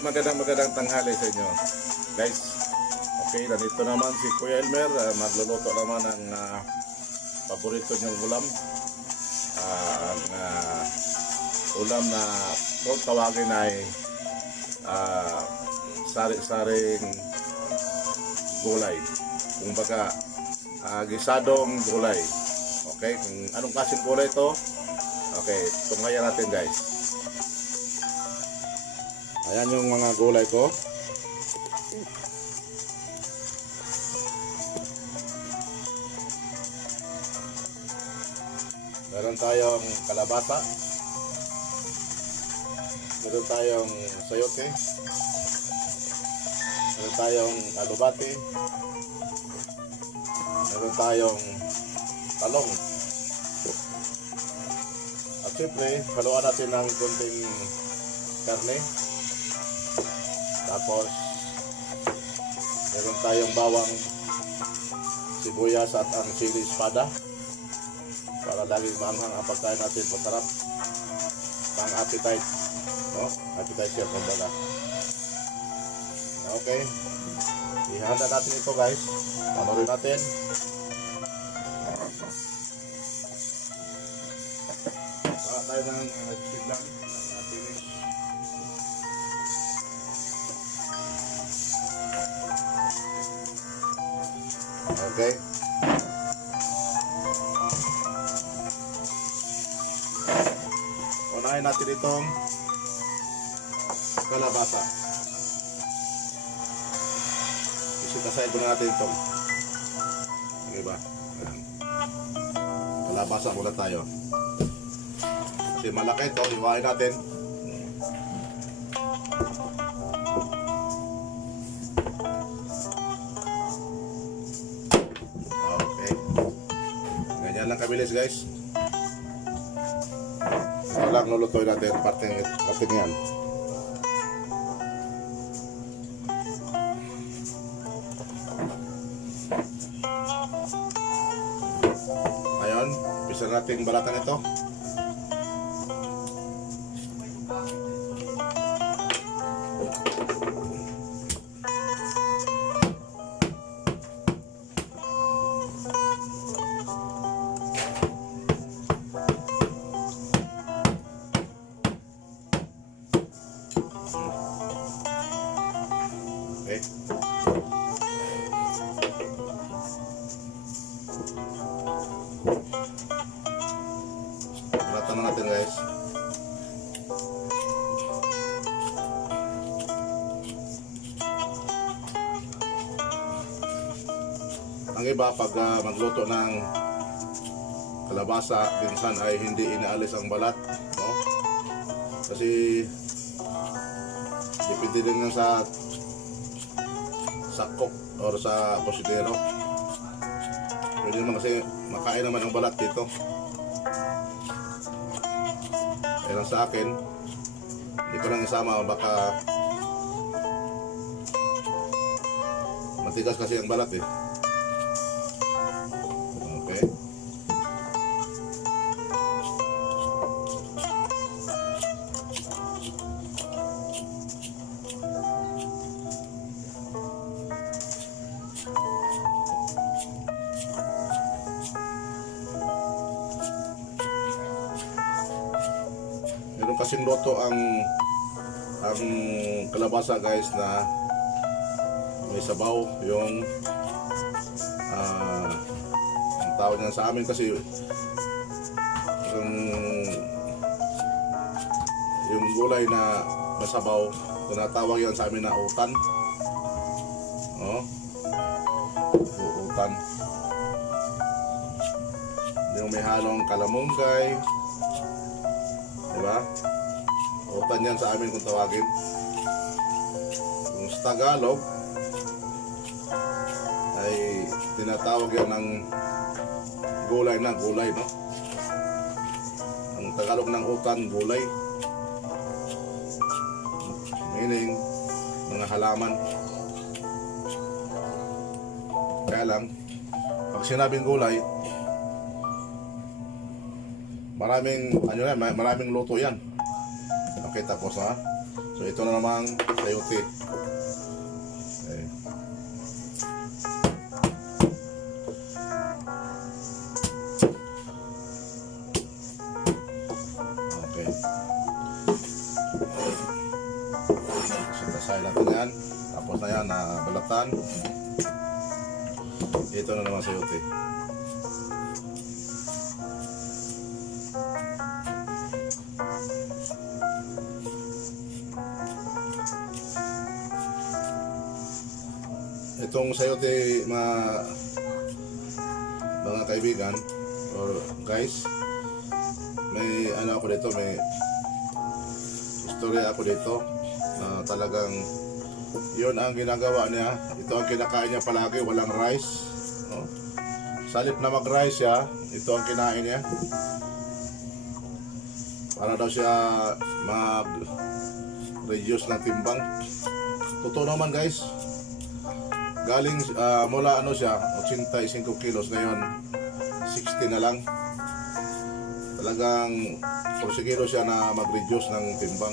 Magandang tanghali sa inyo, guys. Okay, nandito naman si Kuya Elmer. Magluluto naman ng paborito niyong ulam. Ang ulam na kung tawagin ay sari-saring gulay. Kumbaga, gisadong gulay. Okay, kung anong klaseng gulay ito? Okay, tunghayan natin, guys. Ayan yung mga gulay ko. Meron tayong kalabasa. Meron tayong sayote. Meron tayong alubati. Meron tayong talong. At siyempre, haluan natin ng konting karne. Tapos, meron tayong bawang, sibuyas at ang sili espada para laging maanghang ang pagkain natin, masarap, pang appetite, no? Appetite siya, kumbaga. Okay, ihanda natin ito, guys. Panorin natin. Saka tayo ng siglang finish. Okay. Unahin natin itong kalabasa. Isitasayin ko na natin ito. Okay ba? Kalabasa muna tayo. Kasi malaki ito, iwain natin. Yan lang kabilis, guys. Ito lang lulutuin natin parting yan. Ayun, bisa natin balatan ito. Okay. Balatan na natin, guys. Ang iba pag magluto ng kalabasa, minsan ay hindi inaalis ang balat, no? Kasi depende din yan sa cook or sa posidero. Pwede naman kasi makain naman ang balat dito. Kaya lang sa akin, hindi ko lang isama, baka matigas kasi ang balat eh. Okay. Meron kasing loto ang kalabasa, guys, na may sabaw. Yung ang tawag niya sa amin kasi yung gulay na masabaw, tinatawag yan sa amin na utan. Oh, utan. Yung may halong kalamunggay, diba? Utan yan sa amin kung tawagin. Yung sa Tagalog ay tinatawag yan ng gulay na gulay, no? Ang Tagalog ng utan, gulay. Meaning, mga halaman. Kaya lang, pag sinabing gulay, maraming luto yan. Okay, tapos ha. So ito na namang sayote. Okay. Okay. Sitasahin natin yan. Tapos na yan, balatan. Ito na naman sayote. Itong sayote mga kaibigan or guys, may ano ako dito, may istorya ako dito na talagang yun ang ginagawa niya. Ito ang kinakain niya palagi, walang rice, no? Salip na mag rice siya, ito ang kinain niya para daw siya mag reduce ng timbang. Totoo naman guys, galing mula ano siya 85 kilos, ngayon 60 na lang. Talagang 40 kilos siya na mag-reduce ng timbang.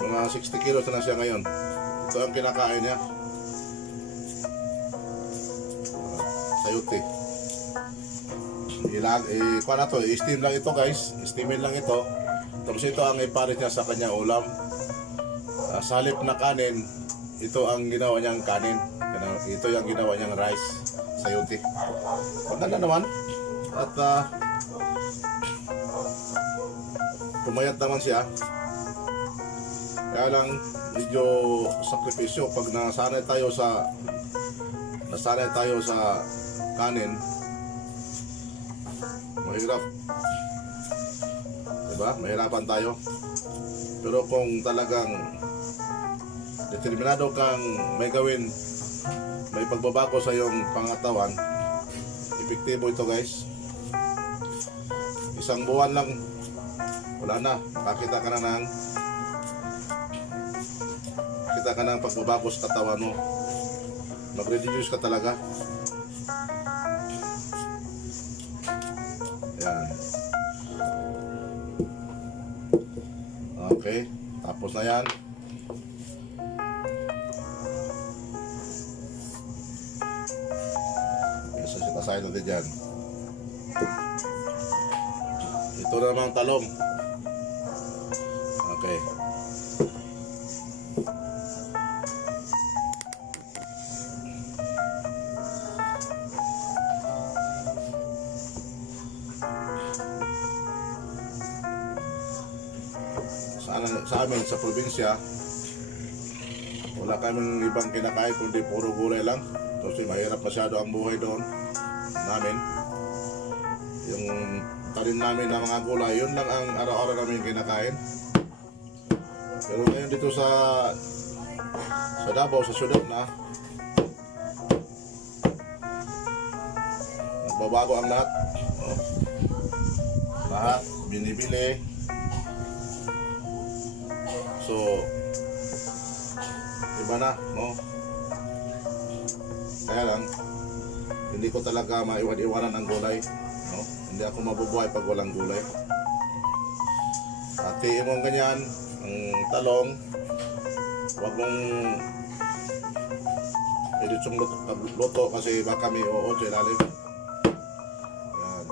Mga 60 kilos na siya ngayon. Ito ang kinakain niya, sayote. Kuha na to, i-steam lang ito guys, steamin lang ito. Tapos ito ang iparit niya sa kanyang ulam. Sa halip na kanin, ito ang ginawa niyang kanin. Ito yung ginawa niyang rice, sayote. Maganda naman. At pumayat naman siya. Kaya lang medyo sakripisyo pag nasanay tayo sa kanin. Mahirap. Diba? Mahirapan tayo. Pero kung talagang determinado kang may gawin, may pagbabago sa iyong pangatawan, epektibo ito guys. Isang buwan lang, wala na, makakita ka na ng pagbabago sa katawan mo. Mag-reduce ka talaga. Yan. Okay, tapos na yan. Sitasahin natin dyan. Ito na naman talong. Okay. Sa amin, sa probinsya, wala kaming ibang kinakain kundi puro gulay lang. Kasi mahirap masyado ang buhay doon namin. Yung tanim namin ng mga gulay, yun lang ang araw-araw namin kinakain. Pero ngayon dito sa Davao, sa syudad na, nagbabago ang lahat. Lahat binibili. So iba na, no? Kaya lang, hindi ko talaga maiwan-iwanan ang gulay, no? Hindi ako mabubuhay pag walang gulay. At mong ganyan, ang talong, huwag mong editsong luto kasi baka may uod sa ilalim. Yan.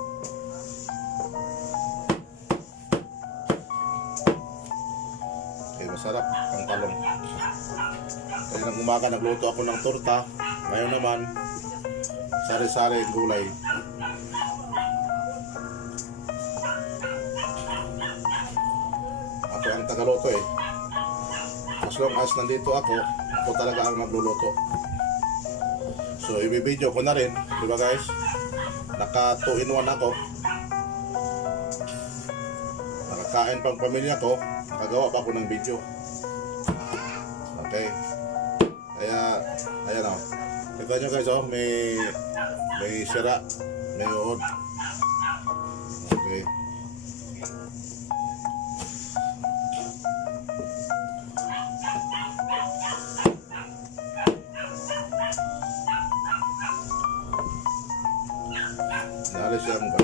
Okay, masarap ang talong. Kaya nang umaga nagluto ako ng torta. Ngayon naman, sari-sari gulay. Ako ang tagaluto eh. As long as nandito ako talaga ang magluluto. So, ibibideo ko na rin, di ba guys? Naka 2-in-1 ako. Nakakain pang pamilya ko, nakagawa pa ako ng video. Okay. Kaya, ayan o. Kita nyo guys, oh, may sira, may uod. Okay. Nalis yan ba?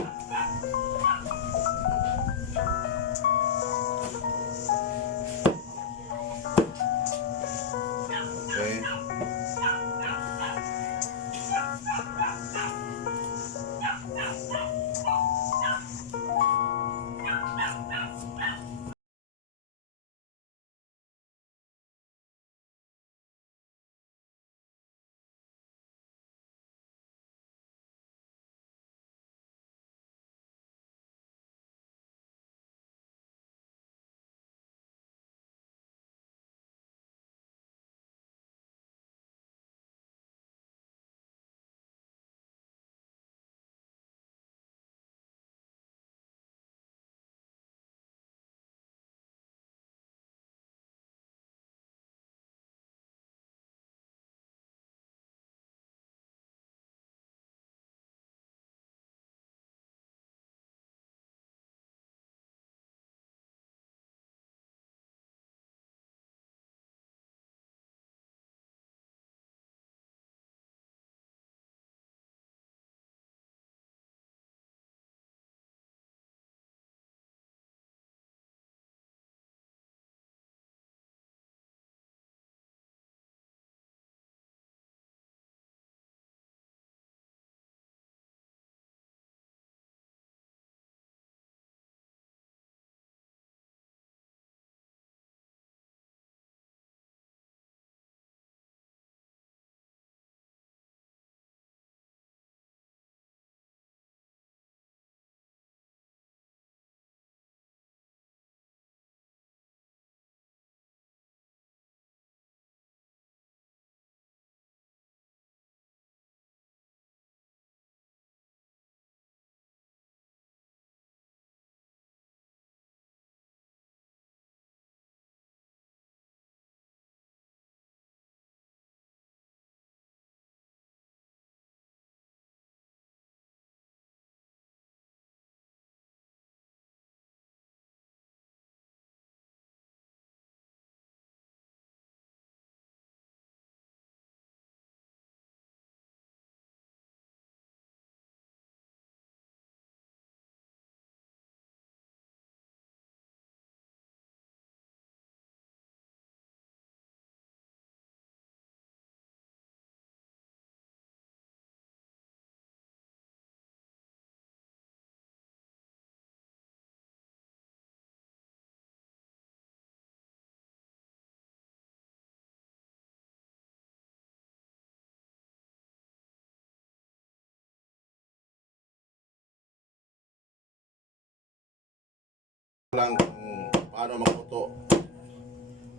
lang kung paano magluto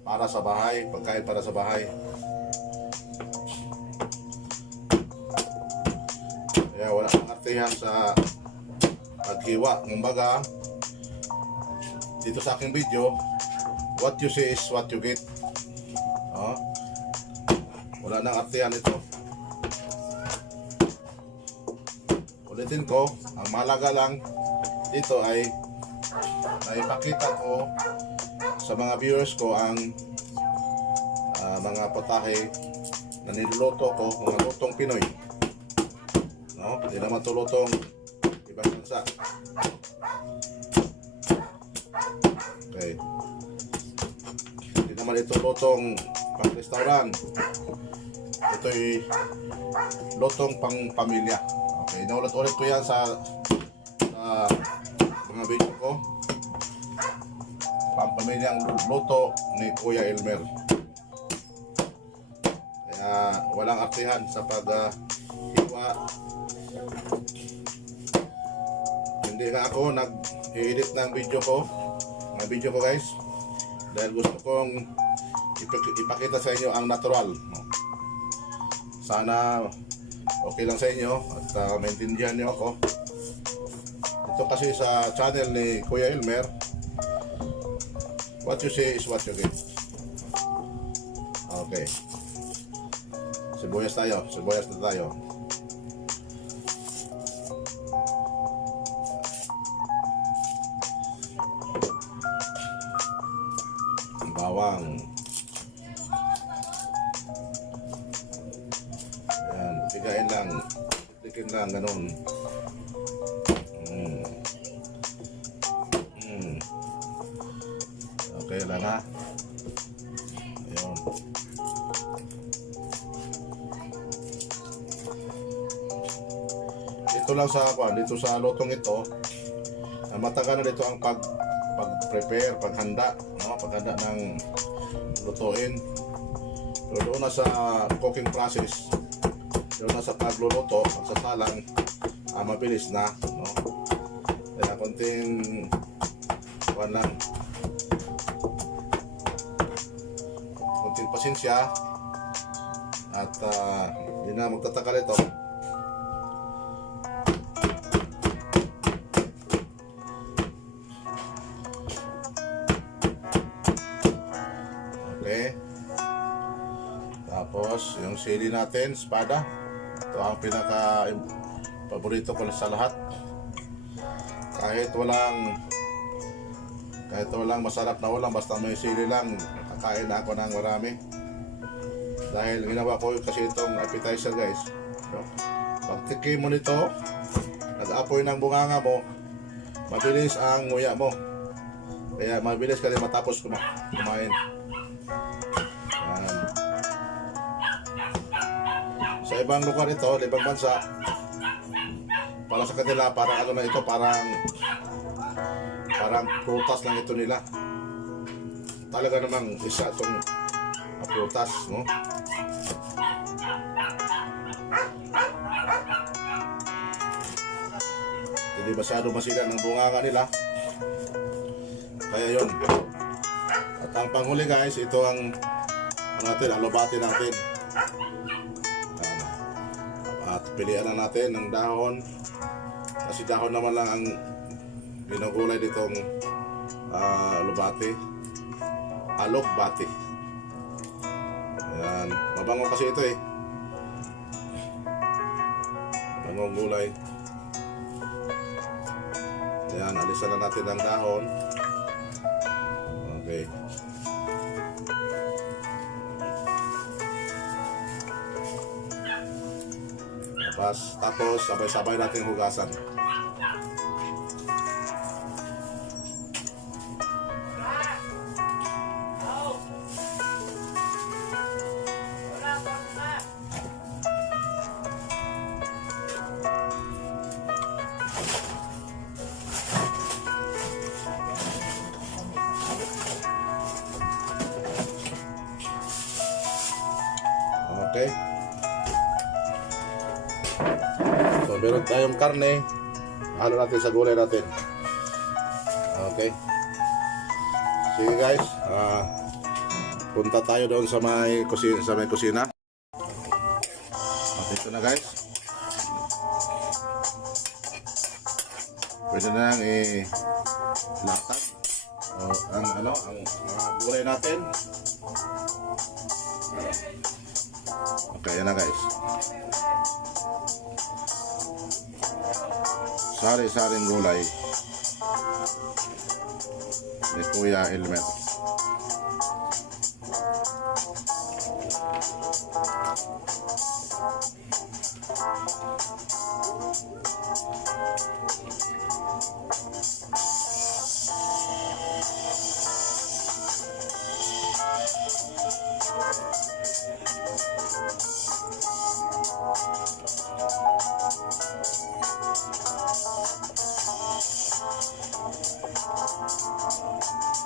para sa bahay, pagkain para sa bahay. Kaya wala kang artihan sa paghiwa. Kumbaga, dito sa aking video, what you see is what you get. Wala nang artihan ito. Ulitin ko, ang mahalaga lang dito ay naipakita ko sa mga viewers ko ang mga putahe na niluluto ko, mga lutong Pinoy. Hindi naman ito lutong ibang bansa. Okay. Hindi naman ito lutong pang restaurant. Ito'y lutong pang pamilya. Okay, naulit-ulit ko yan sa mga video ko. Pampamilyang luto ni Kuya Elmer. Kaya walang artihan sa paghiwa. Hindi na ako nag-edit ng video ko. Guys. Dahil gusto kong ipakita sa inyo ang natural. Sana okay lang sa inyo at maintindihan niyo ako. Ito kasi sa channel ni Kuya Elmer, what you see is what you get. Okay. Sibuyas na tayo. Bawang. Ayan, tigain lang. Tikin lang, ganun. Okay lang ha. Ayun. Dito lang dito sa lutong ito, matagal na dito ang pag-prepare, paghanda, paghanda ng lutuin. Pero doon na sa cooking process, doon na sa pagluluto, magsasalang, mabilis na, kaya konting konting pasensya at hindi na magtatakal ito. Okay. Tapos yung sili natin, espada. Ito ang pinaka paborito ko sa lahat. Kahit walang masarap na ulam, basta may sili lang, kakain na ako ng marami. Dahil ginawa ko kasi itong appetizer, guys. So, pag tikim mo nito, nag-apoy ng bunganga mo, mabilis ang nguya mo. Kaya mabilis ka rin matapos kumain. Sa ibang lugar ito, ibang bansa, para sa kanila, parang na ito, parang prutas lang ito nila. Talaga namang isa itong prutas, Hindi masyado masila ng bunganga nila. Kaya yun. At ang panghuli, guys, ito ang alubati natin. At pilihan na natin ng dahon. Kasi dahon naman lang ang ginugulay ditong alugbati. Ayan, mabango kasi ito eh. Bangong gulay. Ayan, alisan na natin ang dahon. Okay. Tapos sabay-sabay natin hugasan. Okay. So, meron tayong karne. Halo natin sa gulay natin. Okay. Sige guys, punta tayo doon sa may kusina, At ito na guys. Pwede na lang ilatag ang mga gulay natin. Okay, yan na guys. Sari-saring gulay ni Kuya Elmer.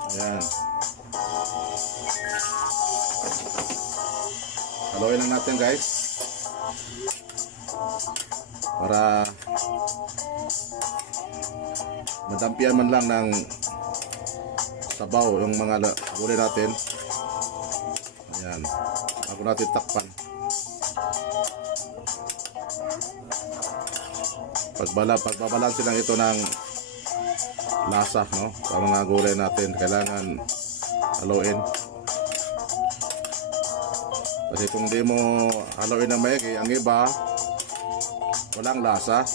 Ayan. Haluin lang natin guys. Para madampian man lang ng sabaw yung mga gulay natin. Ayan. Bago natin takpan. Pagbabalansin lang ito ng lasa, no? Sa mga gulay natin kailangan haluin. Kasi kung di mo haluin ng maigi, ang iba walang lasa.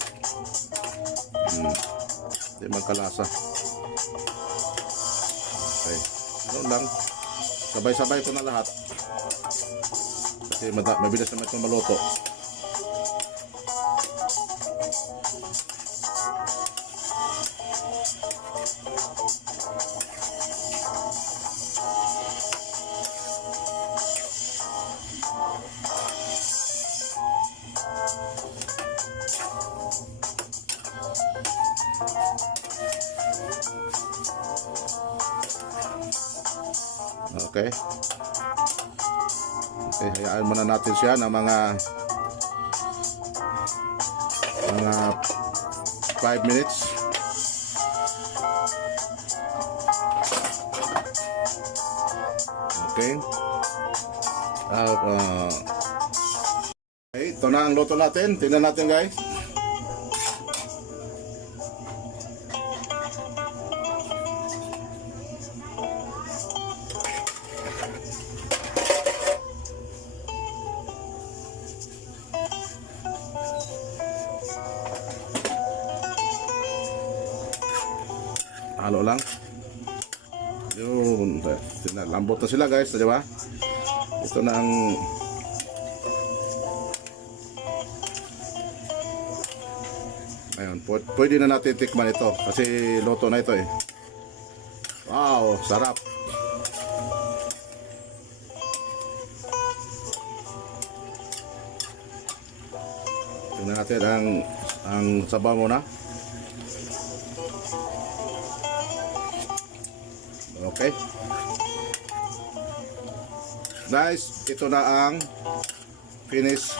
Di magkalasa. Okay. Ano lang. Sabay-sabay ito na lahat. Kasi mabilis naman ito maluto. Okay. Okay, hayaan muna natin siya ng mga 5 minutes. Okay. Okay, ito na ang luto natin. Tingnan natin guys. Halo lang. Yun. Lambot na sila guys, di ba? Ito na ang ayun, pwede na natin tikman ito kasi luto na ito eh. Wow, sarap. Tingnan natin ang sabaw muna. Okay. Guys, ito na ang finished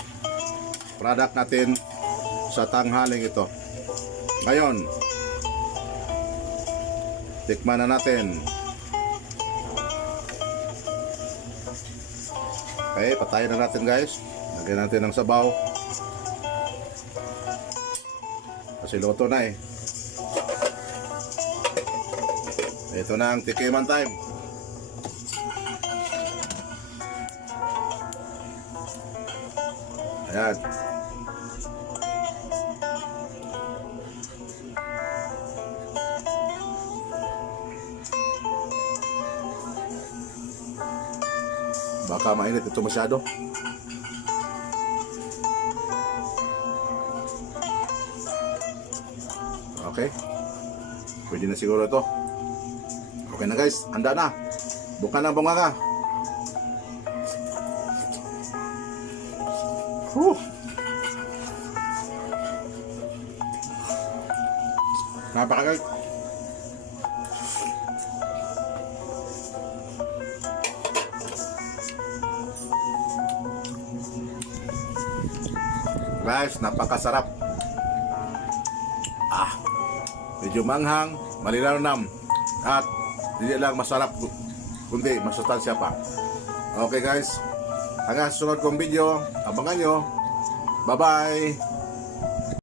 product natin sa tanghaling ito. Ngayon, tikman na natin. Okay, patayin na natin guys. Lagyan natin ng sabaw. Kasi luto na eh. Ito na ang tikiman time. Ayan. Baka mainit ito masyado. Okay. Pwede na siguro ito. Okay na guys, handa na. Bukan na bunganga. Napakagay. Guys, napakasarap. Medyo manghang, malinamnam, at Hindi lang masarap, kundi masustansya pa. Okay guys, hanggang sa sunod kong video, abangan nyo. Bye-bye!